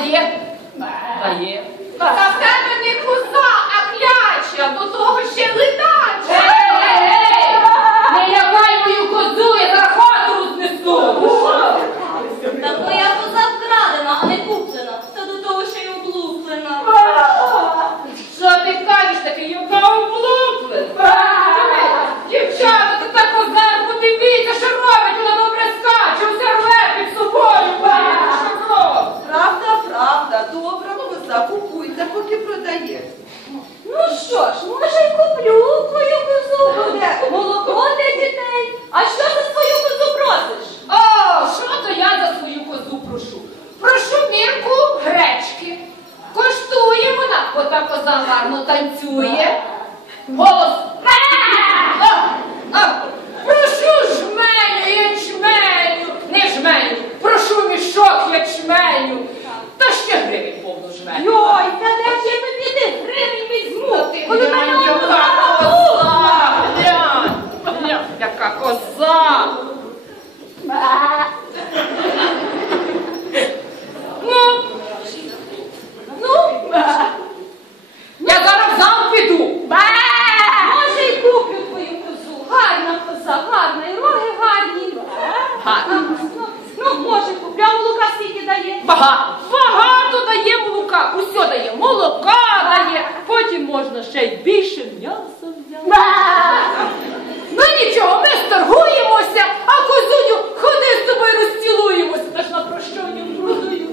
дає? Дає. Та в тебе не коза, а кляча, до того ще летача. Ей! Не лякай мою козу, я зараз хату рознесу. Та твоя коза вкрадена, а не куплена. Та до того ще й облуплена. Що ти кажеш таке, яка облуплена? Дівчата, ти так коза, подивіться, що робить, вона добре скаче, все рве під собою. Правда, правда, добра коза, купуйте, поки продає. Ну що ж, може й куплю твою козу буде. Молоко для дітей. А що за свою козу просиш? О, що то я за свою козу прошу? Прошу мірку гречки. Коштує вона, бо та коза гарно танцює. Голос. Прошу жменю, ячменю. Не жменю, прошу мішок ячменю. Та ще гривень повну жменю. Йой, та де ж я тобі тих гривень візьму? Коли мене яка коза! Глянь, яка коза! Я зараз в зал піду. Може й куплю твою козу. Гарна коза, гарна, і роги гарні. Гарно. Ну, може, куплю, а молока скільки дає? Багато дає молока, усе дає, молока дає, потім можна ще й більше м'яса взяти. Ну нічого, ми сторгуємося, а козуню, ходи з тобою розцілуємося, та ж на прощання продаю.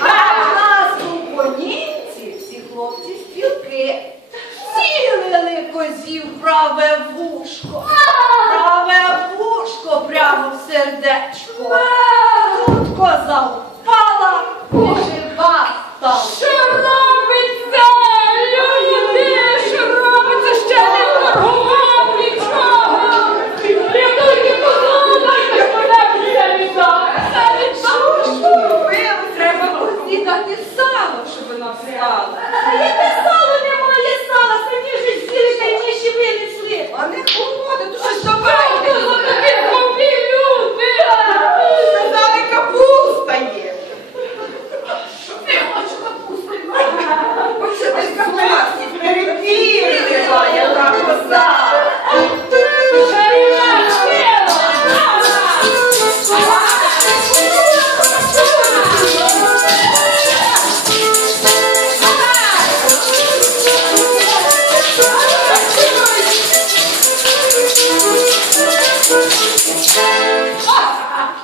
А в нас у Понінці всі хлопці спілки цілили козі в праве вушко. Праве вушко прямо в сердечко. Тут коза впала, жива стала. Що робиться? Люди, що робиться? Ще не торгував нічого. Рятуйте козу, дайте мене віддати. Треба козі дати сало, щоб вона встала. А яке сало немає сала, самі ж з'їли та й миші винесли. А не холоди, то щось добре. Сказали, капуста є. Ось це без капусті, перевірила, яка коза.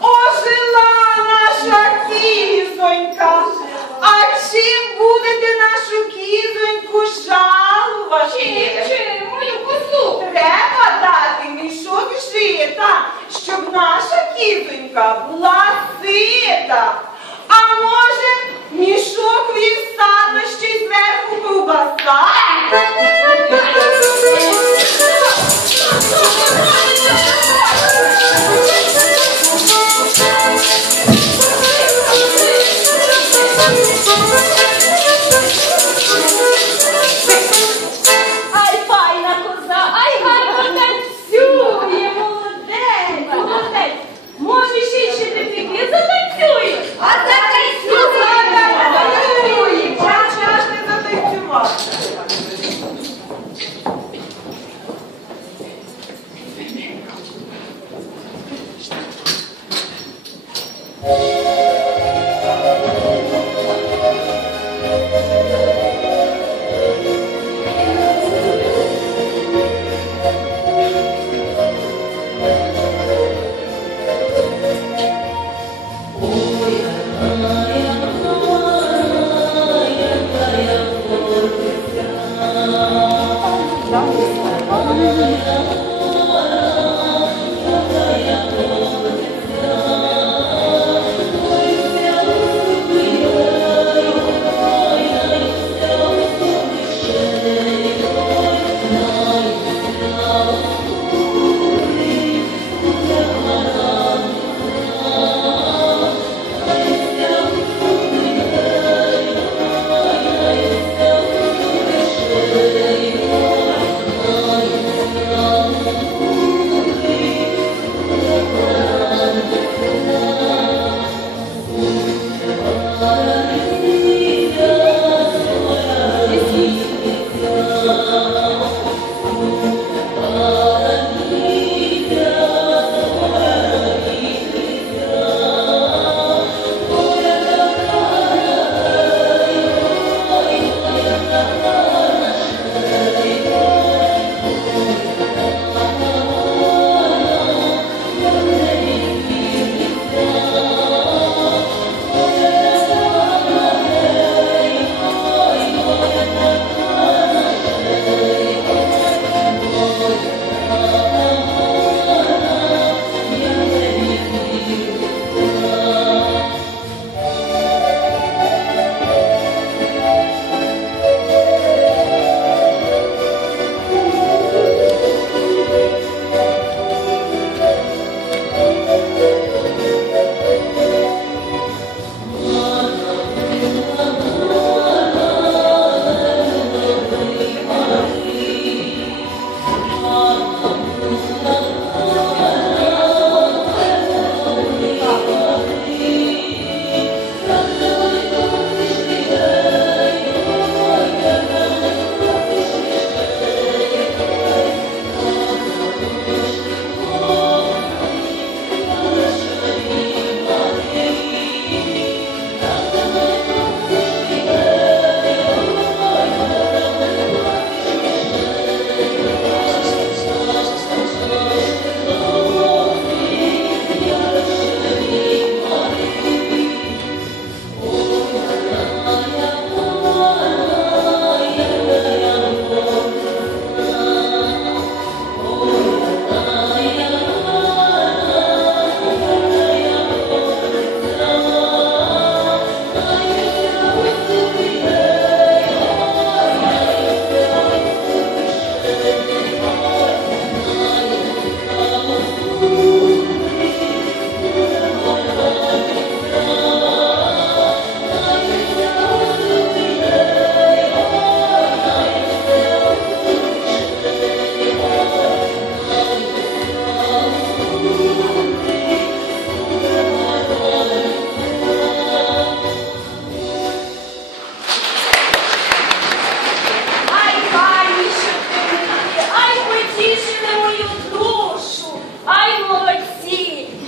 Ожила наша кізонька. А чим будете нашу кізоньку жалувати? Чи мою козу? Треба дати мішок жита, щоб наша кізонька була сита. А може, мішок вівса, ще й зверху ковбаса? Ай, файна коза, ай, гарно танцює, молодець, молодець. Може, ще не тільки затанцює? А затанцює! Час не затанцювати.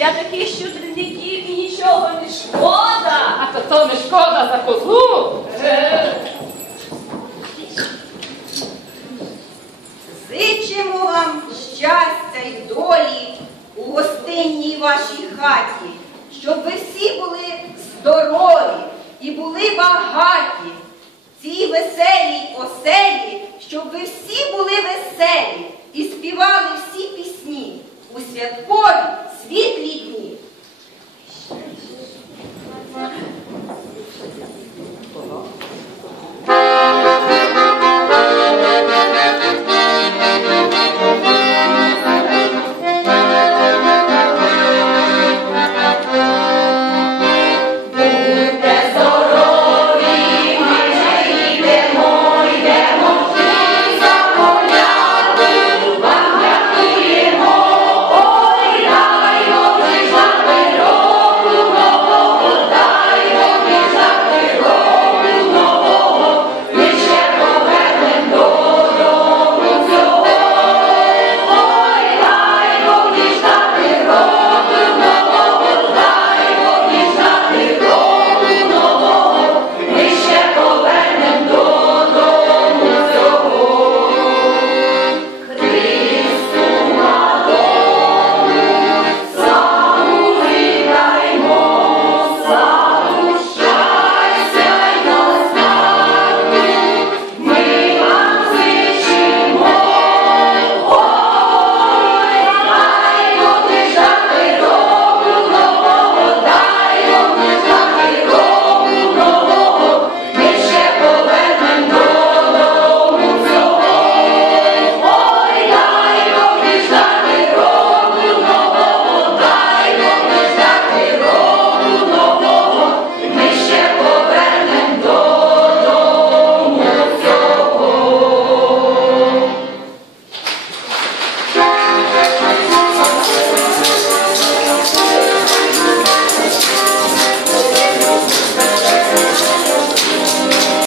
Я таких щедрівників і нічого не шкода. А то не шкода за козу. Зичимо вам щастя й долі у гостинній вашій хаті, щоб ви всі були здорові і були багаті. В цій веселій оселі, щоб ви всі були веселі і співали всі пісні у святкові